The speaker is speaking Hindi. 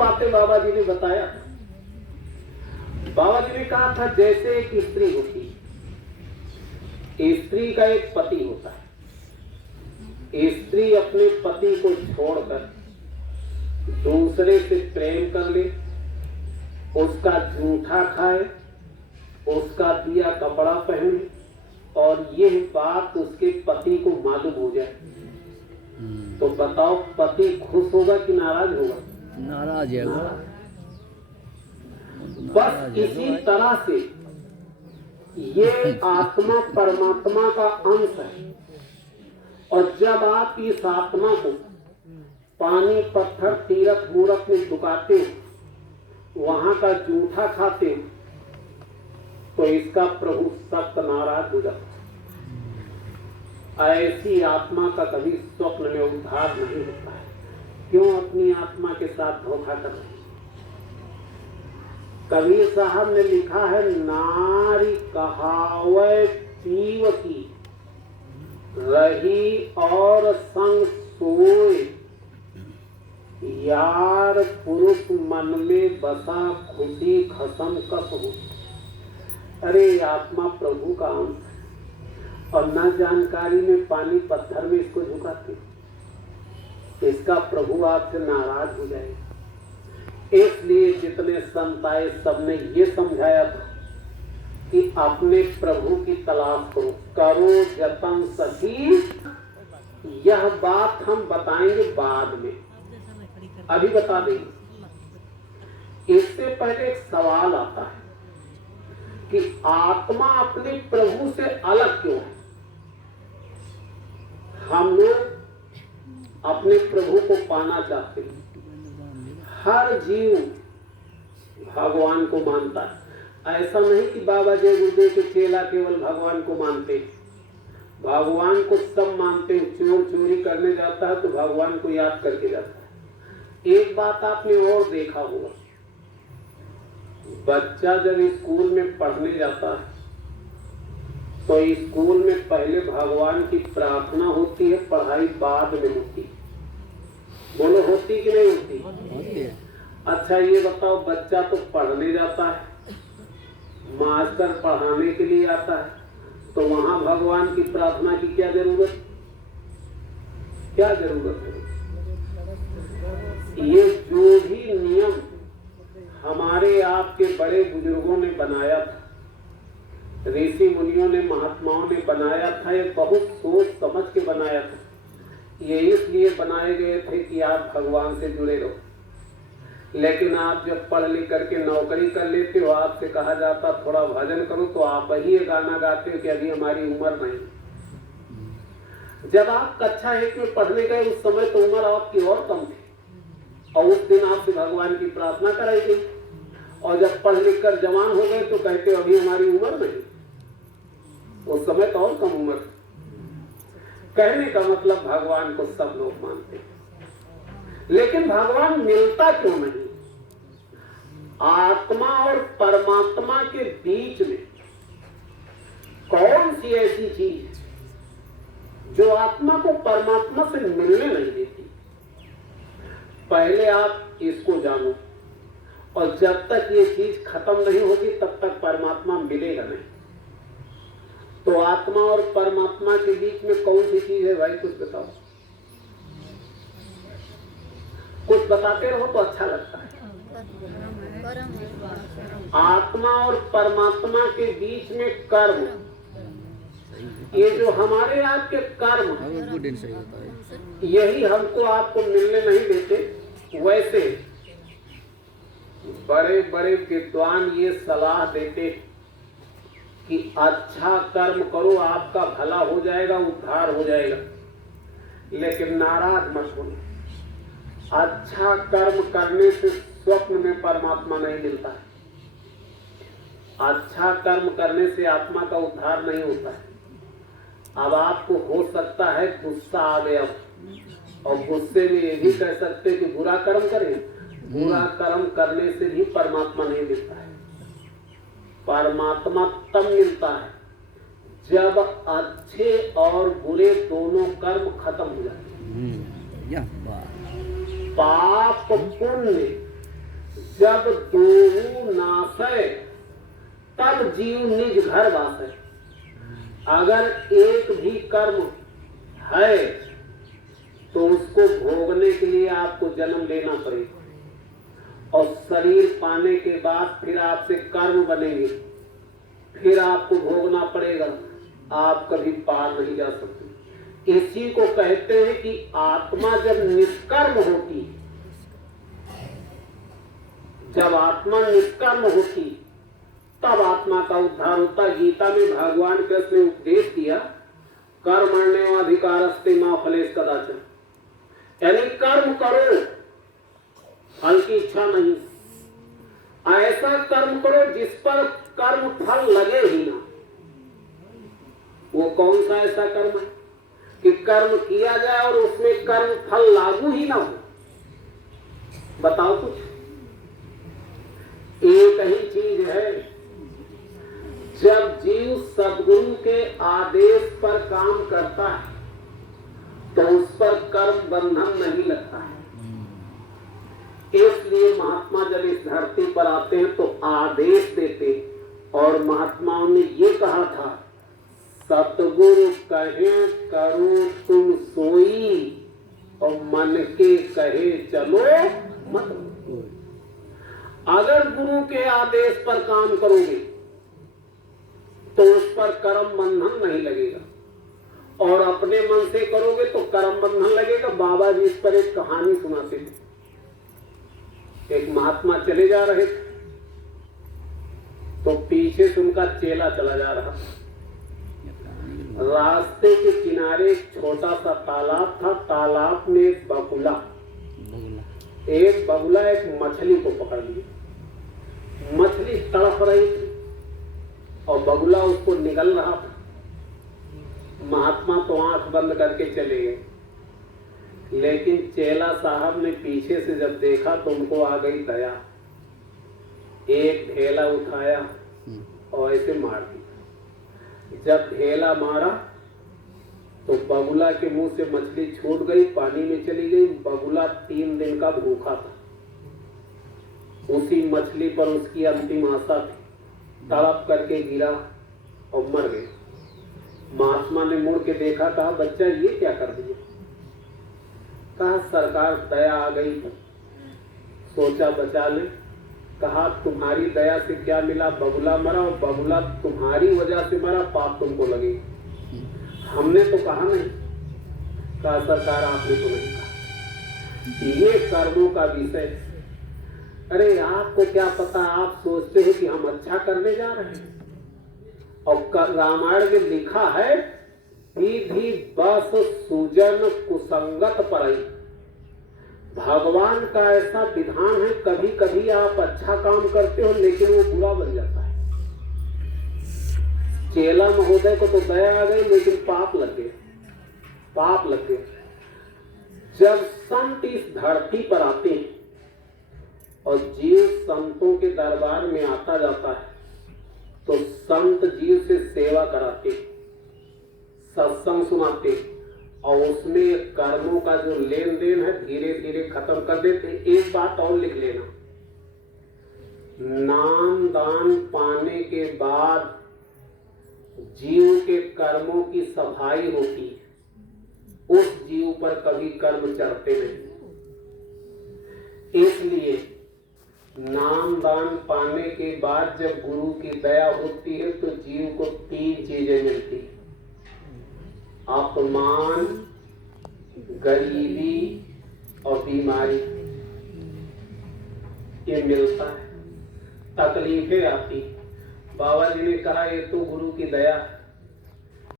बातें बाबा जी ने बताया। बाबा जी ने कहा था जैसे एक स्त्री होती है, स्त्री का एक पति होता है, स्त्री अपने पति को छोड़कर दूसरे से प्रेम कर ले, उसका जूठा खाए, उसका दिया कपड़ा पहने और यह बात उसके पति को मालूम हो जाए, तो बताओ पति खुश होगा कि नाराज होगा? नाराज है वो। बस इसी तरह से ये आत्मा परमात्मा का अंश है, और जब आप इस आत्मा को पानी पत्थर तीरथ मूरत में झुकाते हो, वहां का जूठा खाते हो, तो इसका प्रभु सख्त नाराज हो जाता। ऐसी आत्मा का कभी स्वप्न में उद्धार नहीं होता है। क्यों अपनी आत्मा के साथ धोखा कर रहे? कबीर साहब ने लिखा है, नारी कहावे पीव की रही और संग सोए, यार पुरुष मन में बसा खुशी खसम कस हो। अरे आत्मा प्रभु का अंश है, और न जानकारी में पानी पत्थर में इसको झुकाते, इसका प्रभु आपसे नाराज हो जाएगा। इसलिए जितने संत आए सबने ये समझाया था कि अपने प्रभु की तलाश करो, करो जतन सखी। यह बात हम बताएंगे बाद में, अभी बता देंगे। इससे पहले एक सवाल आता है कि आत्मा अपने प्रभु से अलग क्यों है? हम लोग अपने प्रभु को पाना चाहते हैं। हर जीव भगवान को मानता है। ऐसा नहीं कि बाबा जय गुरुदेव के चेला केवल भगवान को मानते हैं। भगवान को सब मानते हैं। चोर चोरी करने जाता है तो भगवान को याद करके जाता है। एक बात आपने और देखा होगा, बच्चा जब स्कूल में पढ़ने जाता है तो स्कूल में पहले भगवान की प्रार्थना होती है, पढ़ाई बाद में होती है। बोलो होती कि नहीं होती? होती है। अच्छा ये बताओ, बच्चा तो पढ़ने जाता है, मास्टर पढ़ाने के लिए आता है, तो वहां भगवान की प्रार्थना की क्या जरूरत? क्या जरूरत है? ये जो भी नियम हमारे आपके बड़े बुजुर्गों ने बनाया था, ऋषि मुनियों ने महात्माओं ने बनाया था, ये बहुत सोच समझ के बनाया था। ये इसलिए बनाए गए थे कि आप भगवान से जुड़े रहो। लेकिन आप जब पढ़ लिख करके नौकरी कर लेते हो, आपसे कहा जाता थोड़ा भजन करो, तो आप ही ये गाना गाते हो कि अभी हमारी उम्र नहीं। जब आप कक्षा 1 में पढ़ने गए उस समय तो उम्र आपकी और कम थी, और उस दिन आपसे भगवान की प्रार्थना कराई गई। और जब पढ़ लिख कर जवान हो गए तो कहते हो अभी हमारी उम्र नहीं। उस समय तो और कम उम्र। कहने का मतलब भगवान को सब लोग मानते हैं, लेकिन भगवान मिलता क्यों नहीं? आत्मा और परमात्मा के बीच में कौन सी ऐसी चीज जो आत्मा को परमात्मा से मिलने नहीं देती? पहले आप इसको जानो, और जब तक ये चीज खत्म नहीं होगी तब तक परमात्मा मिलेगा नहीं। तो आत्मा और परमात्मा के बीच में कौन सी चीज है भाई? कुछ बताओ। कुछ बताते रहो तो अच्छा लगता है। आत्मा और परमात्मा के बीच में कर्म, ये जो हमारे आपके कर्म, यही हमको आपको मिलने नहीं देते। वैसे बड़े बड़े विद्वान ये सलाह देते कि अच्छा कर्म करो, आपका भला हो जाएगा, उद्धार हो जाएगा। लेकिन नाराज मत होना, अच्छा कर्म करने से स्वप्न में परमात्मा नहीं मिलता है। अच्छा कर्म करने से आत्मा का उद्धार नहीं होता है। अब आपको हो सकता है गुस्सा आ गया, और गुस्से में ये भी कह सकते कि बुरा कर्म करें। बुरा कर्म करने से भी परमात्मा नहीं मिलता है। परमात्मा तब मिलता है जब अच्छे और बुरे दोनों कर्म खत्म हो जाते हैं। पाप पुण्य जब दोऊ नासै तब जीव निज घर वासै। अगर एक भी कर्म है तो उसको भोगने के लिए आपको जन्म लेना पड़ेगा, और शरीर पाने के बाद फिर आपसे कर्म बनेंगे, फिर आपको भोगना पड़ेगा। आप कभी पार नहीं जा सकते। इसी को कहते हैं कि आत्मा जब निष्कर्म होती, जब आत्मा निष्कर्म होती तब आत्मा का उद्धार होता। गीता में भगवान कृष्ण ने उपदेश दिया, कर्मण्येवाधिकारस्ते मा फलेषु कदाचन, यानी कर्म करो, फल की इच्छा नहीं। ऐसा कर्म करो जिस पर कर्म फल लगे ही ना। वो कौन सा ऐसा कर्म है कि कर्म किया जाए और उसमें कर्म फल लागू ही ना हो? बताओ कुछ। एक ही चीज है, जब जीव सद्गुरु के आदेश पर काम करता है तो उस पर कर्म बंधन नहीं लगता है। इसलिए महात्मा जब इस धरती पर आते हैं तो आदेश देते, और महात्माओं ने ये कहा था, सतगुरु कहे करो तुम सोई, और मन के कहे चलो मत। अगर गुरु के आदेश पर काम करोगे तो उस पर कर्म बंधन नहीं लगेगा, और अपने मन से करोगे तो कर्म बंधन लगेगा। बाबा जी इस पर एक कहानी सुनाते थे। एक महात्मा चले जा रहे थे तो पीछे से उनका चेला चला जा रहा था। रास्ते के किनारे एक छोटा सा तालाब था। तालाब में एक बगुला एक मछली को पकड़ लिया। मछली तड़प रही थी और बगुला उसको निगल रहा था। महात्मा तो आंख बंद करके चले गए, लेकिन चेला साहब ने पीछे से जब देखा तो उनको आ गई दया। एक ढेला उठाया और ऐसे मार दिया। जब ढेला मारा तो बगुला के मुंह से मछली छूट गई, पानी में चली गई। बगुला 3 दिन का भूखा था। उसी मछली पर उसकी अंतिम आशा थी। तड़प करके गिरा और मर गया। महात्मा ने मुड़ के देखा, कहा बच्चा ये क्या कर दिया? कहा सरकार दया आ गई तो सोचा बचा ले। कहा तुम्हारी दया से क्या मिला? बगुला मरा, और बगुला तुम्हारी वजह से मरा, पाप तुमको लगेगा। हमने तो कहा नहीं। कहा सरकार आपने तो नहीं कहा। ये कर्मों का विषय। अरे आपको क्या पता, आप सोचते हो कि हम अच्छा करने जा रहे हैं। और रामायण में लिखा है, विधि बस सुजन कुसंगत परई। भगवान का ऐसा विधान है, कभी कभी आप अच्छा काम करते हो लेकिन वो बुरा बन जाता है। चेला महोदय को तो दया आ गई लेकिन पाप लग गए। जब संत इस धरती पर आते हैं और जीव संतों के दरबार में आता जाता है तो संत जीव से सेवा कराते, सत्संग सुनाते, और उसमें कर्मों का जो लेन देन है धीरे धीरे खत्म कर देते। एक बात और लिख लेना, नाम दान पाने के बाद जीव के कर्मों की सफाई होती है। उस जीव पर कभी कर्म चढ़ते नहीं। इसलिए नाम दान पाने के बाद जब गुरु की दया होती है तो जीव को 3 चीजें मिलती है, अपमान, गरीबी और बीमारी। ये मिलता है, तकलीफें आती। बाबा जी ने कहा ये तो गुरु की दया है।